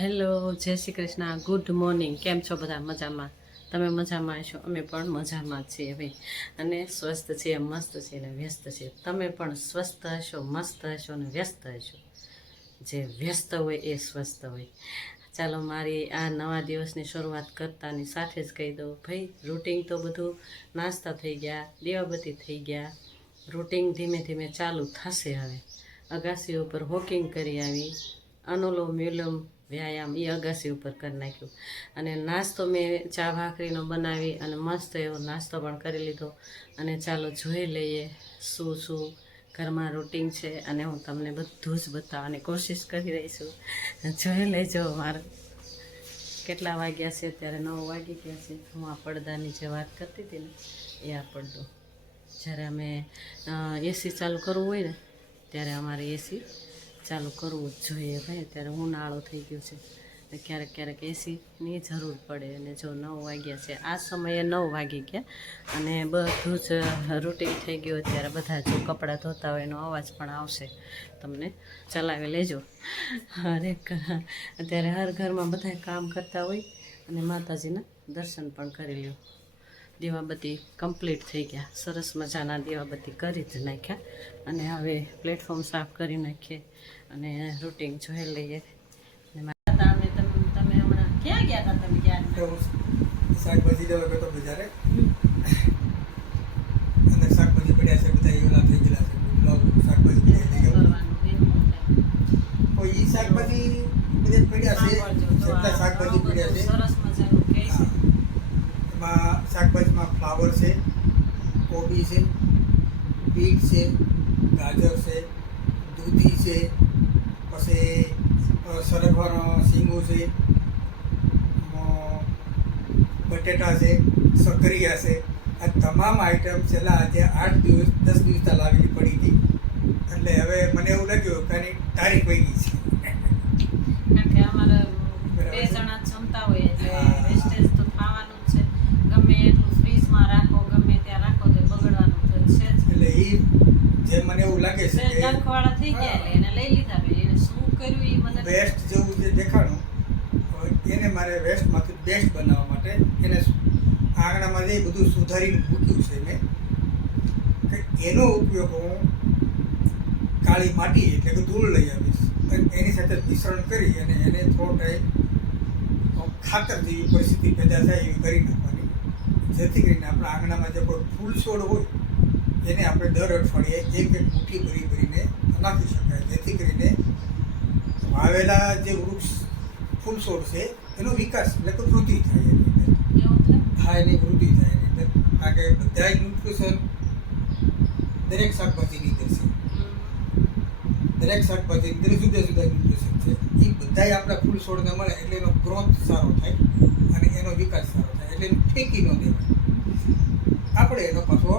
Hello, જય Shri Krishna, good morning. કેમ છો બધા? મજામાં? તમે મજામાં હશો? અમે પણ મજામાં જ છીએ ભાઈ, અને સ્વસ્થ છીએ, મસ્ત છીએ ને વ્યસ્ત છીએ. તમે પણ સ્વસ્થ હશો, મસ્ત હશો ને વ્યસ્ત હશો. જે વ્યસ્ત હોય એ સ્વસ્થ હોય. ચાલો, મારી આ નવા દિવસની શરૂઆત કરતાની સાથે જ કહી દઉં ભાઈ, રૂટિન તો બધું નાસ્તા થઈ ગયા, દીવાબત્તી થઈ ગયા, રૂટિન ધીમે ધીમે ચાલુ થશે. હવે અગાસી ઉપર વોકિંગ કરી આવી, અનુલોમ વિલોમ વ્યાયામ એ અગાસી ઉપર કરી નાખ્યું, અને નાસ્તો મેં ચા ભાખરીનો બનાવી અને મસ્ત એવો નાસ્તો પણ કરી લીધો. અને ચાલો જોઈ લઈએ શું શું ઘરમાં રૂટિન છે, અને હું તમને બધું જ બતાવવાની કોશિશ કરી રહી છું. જોઈ લેજો. મારે કેટલા વાગ્યા છે? અત્યારે 9 વાગી ગયા છે. હું આ પડદાની જે વાત કરતી હતી ને, એ આ પડદો. જ્યારે અમે એસી ચાલુ કરવું હોય ને, ત્યારે અમારે એસી ચાલુ કરવું જ જોઈએ ભાઈ. અત્યારે ઉનાળો થઈ ગયો છે, ક્યારેક ક્યારેક એસીની જરૂર પડે. અને જો 9 વાગ્યા છે, આ સમયે 9 વાગી ગયા, અને બધું જ રૂટિન થઈ ગયું. અત્યારે બધા જો કપડાં ધોતા હોય એનો અવાજ પણ આવશે, તમને ચલાવી લેજો. અત્યારે હર ઘરમાં બધા કામ કરતા હોય, અને માતાજીના દર્શન પણ કરી લ્યો. દીવાબત્તી કમ્પ્લીટ થઈ ગયા, સરસ મજાના દીવાબત્તી કરી જ નાખ્યા. અને હવે પ્લેટફોર્મ સાફ કરી નાખીએ અને રૂટિન જોઈ લઈએ. તમે હમણાં ક્યાં ગયા હતા? તમે ક્યાં શાકભાજી લેવા ગયો તો બજારે, અને શાકભાજી પડ્યા છે બધા એવડા થઈ ગયેલા છે. શાકભાજી પડ્યા થઈ ગયા, કોઈ ઈ શાકભાજી બધા પડ્યા છે, જેટલા શાકભાજી પડ્યા છે સરસ મજાનું કે છે. એમાં શાકભાજીમાં ફ્લાવર છે, કોબી છે, બીટ છે, ગાજર છે, દૂધી છે, પછી સરગવાનો શીંગો છે, બટેટા છે, સક્કરિયા છે. આ તમામ આઈટમ છેલ્લા આજે 8 દિવસ 10 દિવસ લાવેલી પડી હતી. એટલે હવે મને એવું લાગ્યું કે આની તારીખ વહી ગઈ છે. કારણ કે અમારે 2 જણા જમતા હોય એટલે વેસ્ટેજ તો થવાનું જ છે. ગમે એટલું ફ્રીજમાં રાખો, ગમે ત્યાં રાખો તો બગડવાનું તો છે જ. એટલે એ જે મને એવું લાગે છે કે ડંખવાળા થઈ ગયા, એટલે એને લઈ લીધા. ભાઈ એને શું કર્યું એ મને વેસ્ટ જેવું જે દેખાણું, એને મારે વેસ્ટમાંથી બેસ્ટ બનાવવા માટે એને આંગણામાં જઈ બધું સુધારીને મૂક્યું છે મેં, કે એનો ઉપયોગ હું કાળી માટી એટલે કે ધૂળ લઈ આવીશ, અને એની સાથે મિશ્રણ કરી અને એને થોડો ટાઈમ ખાતર જેવી પરિસ્થિતિ પેદા થાય એવી કરી નાખવાની, જેથી કરીને આપણા આંગણામાં જે કોઈ ફૂલ છોડ હોય એને આપણે દર અઠવાડિયે એક મુઠ્ઠી ભરીને નાખી શકાય, જેથી કરીને વાવેલા જે વૃક્ષ ફૂલ છોડ છે એનો વિકાસ એટલે કે વૃદ્ધિ થાય એની અંદર. હા, એની વૃદ્ધિ થાય એની અંદર. કારણ કે બધા ન્યુટ્રિશન દરેક શાકભાજીની અંદર છે, દરેક શાકભાજીની અંદર જુદા જુદા ન્યુટ્રિશન છે. એ બધાય આપણા ફૂલ છોડને મળે એટલે એનો ગ્રોથ સારો થાય અને એનો વિકાસ સારો થાય. એટલે એનું ફેંકી ન દેવાય, આપણે એનો પાછો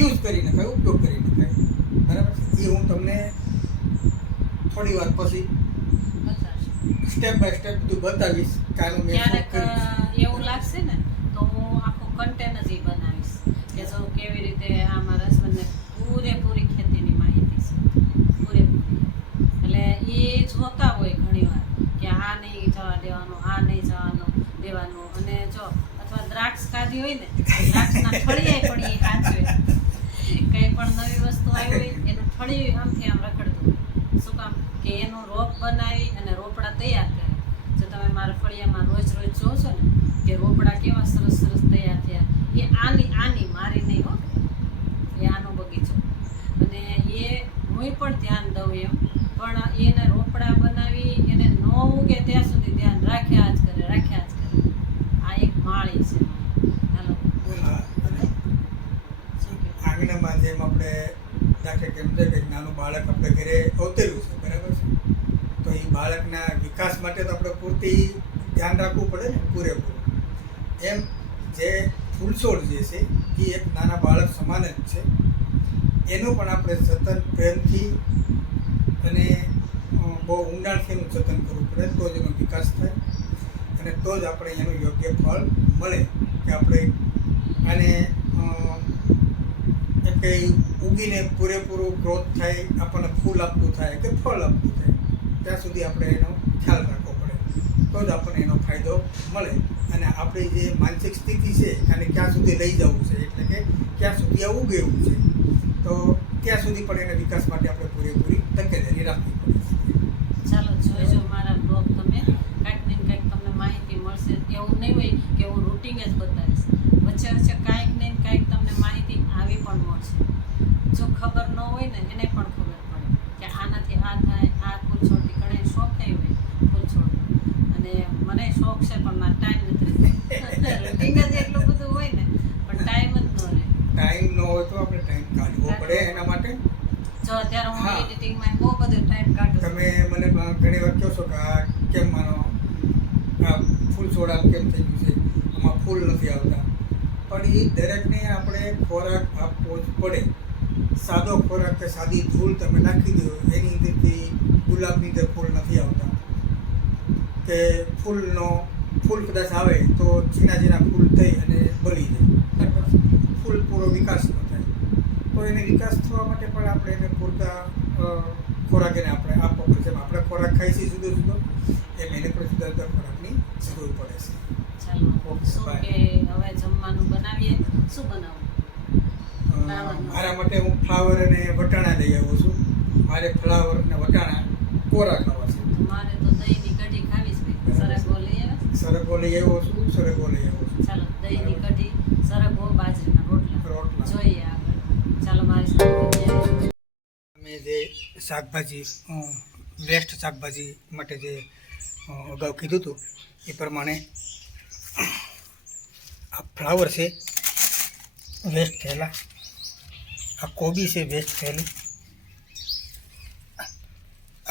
યુઝ કરી નખાય, ઉપયોગ કરી નખાય. બરાબર છે? એ હું તમને થોડી વાર પછી સ્ટેપ બાય સ્ટેપ બધું બતાવીશ. કારણ મેં એવું લાગશે ને તો હું આખું કન્ટેનર જ બનાવીશ, કે જો કેવી રીતે આ મારા હસબન્ડને પૂરેપૂરી ખેતીની માહિતી છે, પૂરેપૂરી. એટલે એ જોતા હોય ઘણીવાર કે આ નહીં જવા દેવાનું, આ નહીં જવાનું દેવાનું. અને જો અથવા દ્રાક્ષ ખાધી હોય ને, દ્રાક્ષના ફળિયા પણ એ સાચવે. કંઈ પણ નવી વસ્તુ આવી હોય એનું ફળિયું આમથી આમ રખડતું હોય. શું કામ? કે એનું રોપ બનાવી અને રોપડા તૈયાર કરે. જો તમે મારા ફળિયામાં રોજ રોજ જોવો છો ને કે રોપડા કેવા સરસ સરસ તૈયાર થયા, એ આની મારી નહીં હો, એ આનો બગીચો. અને એ હું પણ ધ્યાન દઉં એમ, પણ એને રોપડા બનાવી એને ન ઉગે ત્યાં સુધી ધ્યાન રાખ્યા જ કરે. આ એક માળી છે. હાલો. આંગણામાં જેમ આપણે દાખલે કેમ છે કે નાનું બાળક આપણે ઘરે અવતર્યું છે, બરાબર છે, તો એ બાળકના વિકાસ માટે તો આપણે પૂરતી ધ્યાન રાખવું પડે ને, પૂરેપૂરું. એમ જે ફૂલછોડ જે છે એ એક નાના બાળક સમાન જ છે. એનું પણ આપણે સતત પ્રેમથી અને બહુ ઊંડાણથી એનું જતન કરવું પડે, તો જ એનો વિકાસ થાય અને તો જ આપણે એનું યોગ્ય ફળ મળે. કે આપણે આને એમ કે ઉગીને પૂરેપૂરું ગ્રોથ થાય, આપણને ફૂલ આપતું થાય કે ફળ આપતું થાય, ત્યાં સુધી આપણે એનો ખ્યાલ રાખવો પડે. તો જ આપણને એનો ફાયદો મળે અને આપણી જે માનસિક સ્થિતિ છે અને ક્યાં સુધી લઈ જવું છે એટલે કે ક્યાં સુધી આ ઉગેવું છે તો ત્યાં સુધી પણ એના વિકાસ માટે આપણે પૂરેપૂરી તકેદારી રાખવી પડે છે. ચાલો જોઈજો મારા બ્લોગ, તમે કાંઈક ને કાંઈક તમને માહિતી મળશે. એવું નહીં હોય કે હું રૂટિંગ જ બતાવીશ, વચ્ચે વચ્ચે કાંઈક ને કાંઈક તમને માહિતી આવી પણ મળશે. જો ખબર ન હોય ને એને પણ ખબર પડે કે આનાથી આ થાય, આ ફૂલ છોડની ઘણી શોખ થઈ હોય ફૂલ છોડ, અને મને શોખ છે પણ મારે ટાઈમ નથી. રૂટિંગ જ એટલું બધું હોય ને પણ ટાઈમ જ ન રહે. ટાઈમ ન હોય તો આપણે ટાઈમ કાઢવો પડે એના માટે. જો અત્યારે હું હા. એડિટિંગમાં બહુ બધો ટાઈમ કાઢું છું. તમે મને ઘણી વાર કહો છો કે આ કેમ માનો આ ફૂલ છોડ આમ કેમ થઈ ગયું છે, આમાં ફૂલ નથી આવતા, પણ એ દરેકને આપણે ખોરાક આપવો જ પડે. સાદો ખોરાક કે સાદી ધૂળ તમે નાખી દો એની અંદરથી ગુલાબની અંદર ફૂલ નથી આવતા, કે ફૂલ કદાચ આવે તો ઝીણા ફૂલ થઈ અને બળી જાય, ફૂલ પૂરો વિકાસ ન થાય. તો એને વિકાસ થવા માટે પણ આપણે એને પૂરતા ખોરાક એને આપણે આપવો પડે. જેમ આપણે ખોરાક ખાઈ છીએ જુદો જુદો, એમ એને પણ જુદા જુદા ખોરાકની જરૂર પડે છે. ચાલો ઓકે, શું બાય. કે હવે જમવાનું બનાવીએ. શું બનાવું? મારા માટે હું ફ્લાવર અને વટાણા લઈ આવ્યો છું. મારે ફ્લાવર અને વટાણા કોરા ખાવા છે. તો મારે તો દહીંની કઢી ખાવી છે. સરગવો લઈ આવે. સરગવો લઈ આવ્યો છું. ચાલો દહીંની કઢી, સરગવો, બાજરીના રોટલા રોટલા. જોઈએ આગળ. ચાલો મારી સાથે અમે જે શાકભાજી વેસ્ટ શાકભાજી માટે જે અગાઉ કીધું હતું એ પ્રમાણે આ ફ્લાવર છે વેસ્ટ થયેલા, આ કોબી છે વેસ્ટ થયેલી,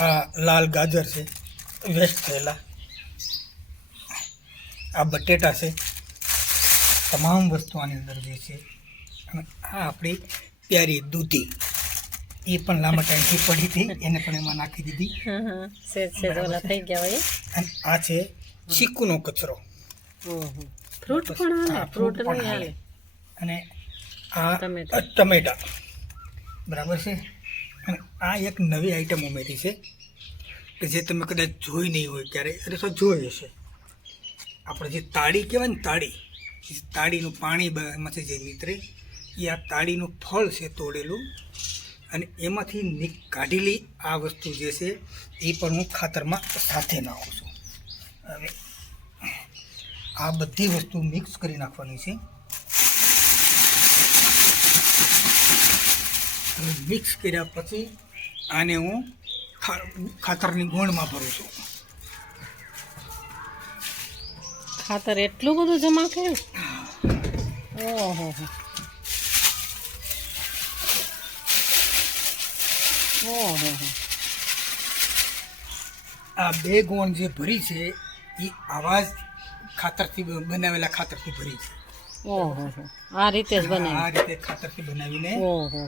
આ લાલ ગાજર છે વેસ્ટ થયેલા, આ બટેટા છે, તમામ વસ્તુ આની અંદર જે છે. અને આ આપણી પ્યારી દૂધી, એ પણ લાંબા ટાઈમથી પડી હતી, એને પણ એમાં નાખી દીધી. ઓલા થઈ ગયા હોય. અને આ છે ચીકુનો કચરો, ફ્રૂટ પણ હા, હાલે, ફ્રૂટ પણ નહીં હાલે. હાલે. અને આ ટમેટા. ટમેટા બરાબર છે. અને આ એક નવી આઈટમ ઉમેરી છે કે જે તમે કદાચ જોઈ નહીં હોય ક્યારે, અથવા જોઈ હશે. આપણે જે તાળી કહેવાય ને તાળીનું પાણી એમાંથી જે નીતરે એ આ તાળીનું ફળ છે તોડેલું, અને એમાંથી કાઢેલી આ વસ્તુ જે છે એ પણ હું ખાતરમાં સાથે નાખું છું. હવે આ બધી વસ્તુ મિક્સ કરી નાખવાની છે. મિક્સ કર્યા પછી આને હું ખાતરની ગુણમાં ભરું છું. ખાતર એટલું બધું જમા કર્યું? ઓહો. આ 2 ગોણ જે ભરી છે એ આવા જ ખાતરથી બનાવેલા ખાતરથી ભરી છે. ઓહો, આ રીતે જ આ બનાવ્યું. રીતે ખાતરથી બનાવીને ઓહો.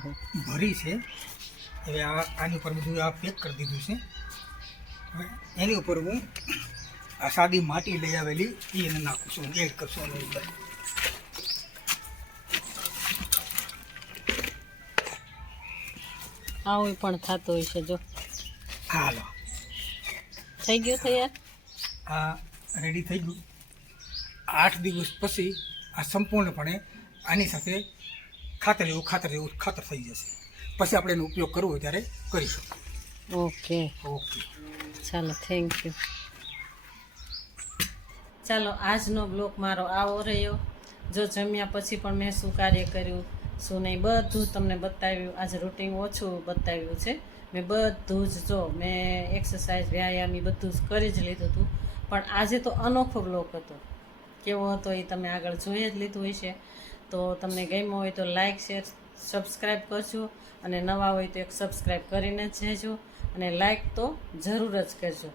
ભરી છે. હવે આની ઉપર બધું આ પેક કરી દીધું છે. હવે એની ઉપર હું આ સાદી માટી લઈ આવેલી એને નાખું છું, એડ કરશું આની અંદર. આવું પણ થતું હોય છે. જો હાલો, થઈ ગયું તૈયાર. આ રેડી થઈ ગયું. 8 દિવસ પછી આ સંપૂર્ણપણે આની સાથે ખાતર થઈ જશે. પછી આપણે એનો ઉપયોગ કરવો હોય ત્યારે કરીશું. ઓકે, ઓકે, ચાલો, થેન્ક યુ. ચાલો આજનો બ્લોગ મારો આવો રહ્યો. જો જમ્યા પછી પણ મેં શું કાર્ય કર્યું, શું નહીં, બધું તમને બતાવ્યું. આજે રૂટિન ઓછું બતાવ્યું છે. મેં બધું જ મેં એક્સરસાઇઝ, વ્યાયામ એ બધું જ કરી જ લીધું હતું. પણ આજે તો અનોખો બ્લોગ હતો. કેવો હતો એ તમે આગળ જોઈ જ લીધું હશે. તો તમને ગમ્યો હોય તો લાઇક, શેર, સબસ્ક્રાઈબ કરજો. અને નવા હોય તો એક સબસ્ક્રાઈબ કરીને જ જજો. અને લાઇક તો જરૂર જ કરજો.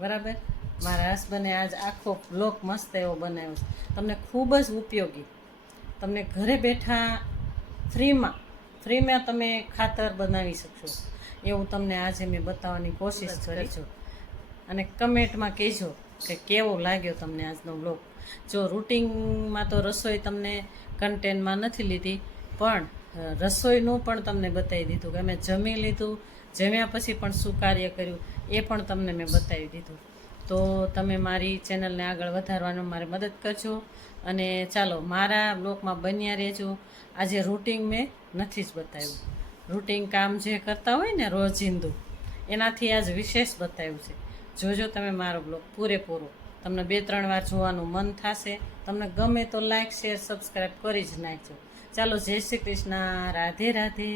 બરાબર. મારા હસબન્ડે આજ આખો બ્લોગ મસ્ત એવો બનાવ્યો છે, તમને ખૂબ જ ઉપયોગી. તમને ઘરે બેઠા ફ્રીમાં તમે ખાતર બનાવી શકશો એવું તમને આજે મેં બતાવવાની કોશિશ કરી છે. અને કમેન્ટમાં કહેજો કે કેવો લાગ્યો તમને આજનો બ્લોગ. જો રૂટિનમાં તો રસોઈ તમને કન્ટેન્ટમાં નથી લીધી, પણ રસોઈનું પણ તમને બતાવી દીધું કે મેં જમી લીધું, જમ્યા પછી પણ શું કાર્ય કર્યું એ પણ તમને મેં બતાવી દીધું. તો તમે મારી ચેનલને આગળ વધારવાનું મારે મદદ કરજો. અને ચાલો મારા બ્લોગમાં બન્યા રહેજો. આજે રૂટિન મેં નથી જ બતાવ્યું. રૂટિન કામ જે કરતા હોય ને રોજિંદુ, એનાથી આજ વિશેષ બતાવ્યું છે. જોજો તમે મારો બ્લોગ પૂરેપૂરો. તમને 2-3 વાર જોવાનું મન થશે. તમને ગમે તો લાઈક, શેર, સબસ્ક્રાઈબ કરી જ નાખજો. ચાલો, જય શ્રી કૃષ્ણ, રાધે રાધે.